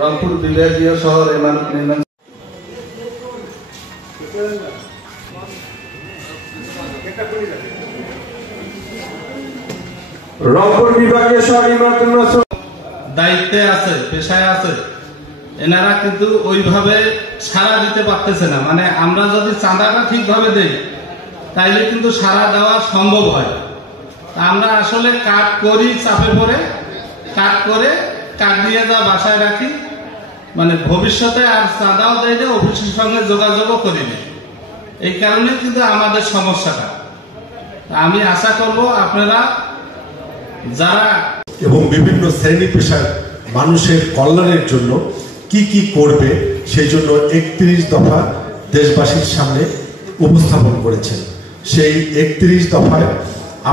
রংপুর বিভাগীয় শহর নির্মাণ রংপুর বিভাগীয় শহর নির্মাণ দায়িত্বে আছে, পেশায় আছে, এনারা কিন্তু ওইভাবে সাড়া দিতে পারতেছে না। মানে আমরা যদি চাঁদাটা ঠিকভাবে দেই তাইলে কিন্তু সাড়া দেওয়া সম্ভব হয়। আমরা আসলে কাট করি, চাপে পড়ে কাট করে কাট দিয়ে যা বাসায় রাখি, মানে ভবিষ্যতে আর চাঁদাও দেয় না, অফিসের সঙ্গে যোগাযোগও করি না। এই কারণে কিন্তু আমাদের সমস্যাটা। আমি আশা করব আপনারা যারা এবং বিভিন্ন শ্রেণী পেশার মানুষের কল্যাণের জন্য কি কি করবে সেই জন্য 31 দফা দেশবাসীর সামনে উপস্থাপন করেছেন। সেই 31 দফায়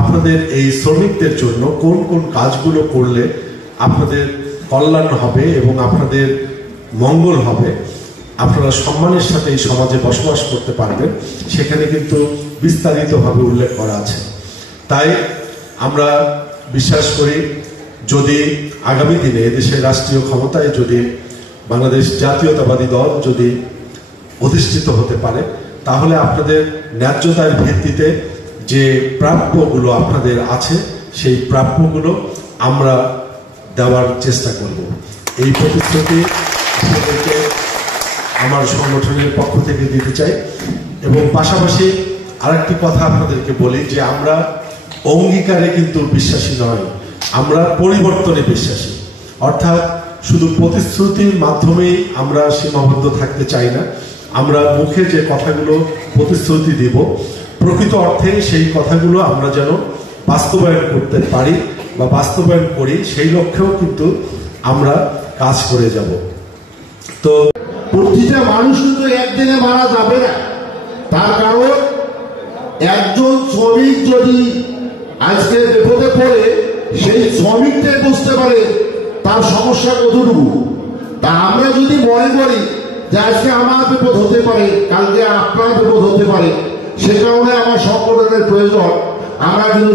আপনাদের এই শ্রমিকদের জন্য কোন কোন কাজগুলো করলে আপনাদের কল্যাণ হবে এবং আপনাদের মঙ্গল হবে, আপনারা সম্মানের সাথে এই সমাজে বসবাস করতে পারবেন, সেখানে কিন্তু বিস্তারিতভাবে উল্লেখ করা আছে। তাই আমরা বিশ্বাস করি যদি আগামী দিনে এদেশের রাষ্ট্রীয় ক্ষমতায় যদি বাংলাদেশ জাতীয়তাবাদী দল যদি অধিষ্ঠিত হতে পারে, তাহলে আপনাদের ন্যায্যতার ভিত্তিতে যে প্রাপ্যগুলো আপনাদের আছে সেই প্রাপ্যগুলো আমরা দেওয়ার চেষ্টা করব। এই প্রতিশ্রুতি আপনাদেরকে আমার সংগঠনের পক্ষ থেকে দিতে চাই। এবং পাশাপাশি আরেকটি কথা আপনাদেরকে বলি যে আমরা অঙ্গীকারে কিন্তু বিশ্বাসী নয়, আমরা পরিবর্তনে বিশ্বাসী। অর্থাৎ শুধু প্রতিশ্রুতির মাধ্যমেই আমরা সীমাবদ্ধ থাকতে চাই না। আমরা মুখে যে কথাগুলো প্রতিশ্রুতি দিব, প্রকৃত অর্থে সেই কথাগুলো আমরা যেন বাস্তবায়ন করতে পারি বা বাস্তবায়ন করি, সেই লক্ষ্যেও কিন্তু আমরা কাজ করে যাব। তো প্রতিটা মানুষ কিন্তু একদিনে মারা যাবে না। তার কারণ একজন শ্রমিক যদি আজকে বিপদে পড়ে সেই শ্রমিকটাই বুঝতে পারে তার সমস্যা কতটুকু। তা আমরা যদি মনে করি যে আজকে আমার বিপদ হতে পারে, কালকে আপনার বিপদ হতে পারে, সে কারণে আমার সংগঠনের প্রয়োজন, আমরা কিন্তু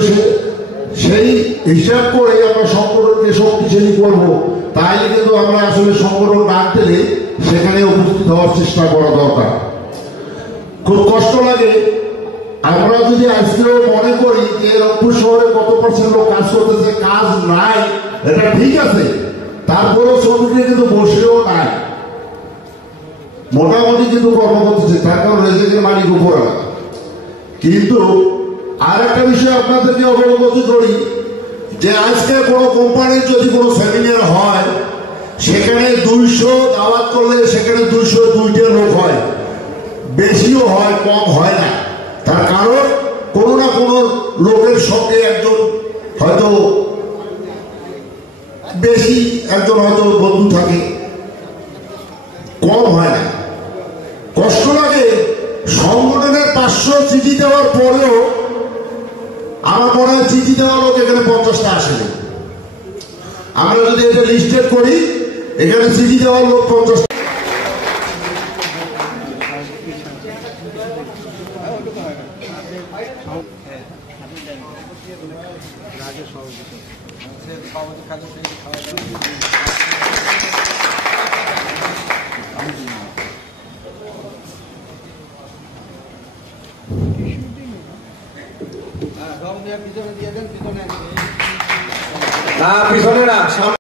সেই হিসাব করে আমরা সংগঠনকে শক্তিশালী করব। তাই কিন্তু আমরা আসলে সংগঠন ডাক দিলে সেখানে উপস্থিত হওয়ার চেষ্টা করা দরকার। খুব কষ্ট লাগে, আমরা যদি আজকেও মনে করি যে রংপুর শহরে কত % লোক কাজ করতেছে, কাজ নাই, এটা ঠিক আছে, তারপরেও শ্রমিকরা কিন্তু বসেও নাই, মোটামুটি কিন্তু কর্ম করতেছে, তার কারণ রেজেকের মালিক উপরা। কিন্তু আর একটা বিষয় আপনাদেরকে অবগত করি যে আজকে কোনো কোম্পানির যদি কোনো সেমিনার হয়, সেখানে 200 দাওয়াত করলে সেখানে 202টা লোক হয়, বেশিও হয়, কম হয় না। তার কারণ কোনো না কোনো লোকের সঙ্গে একজন হয়তো বেশি, একজন হয়তো বন্ধু থাকে, কম হয় না। কষ্ট লাগে সংগঠনের 500 চিঠি দেওয়ার পরেও আমার মনে হয় চিঠি দেওয়ার লোক এখানে 50টা আসেনি। আমরা যদি এটা লিস্টেড করি, এখানে চিঠি দেওয়ার লোক 50টা। না পিছনে না, সামনে।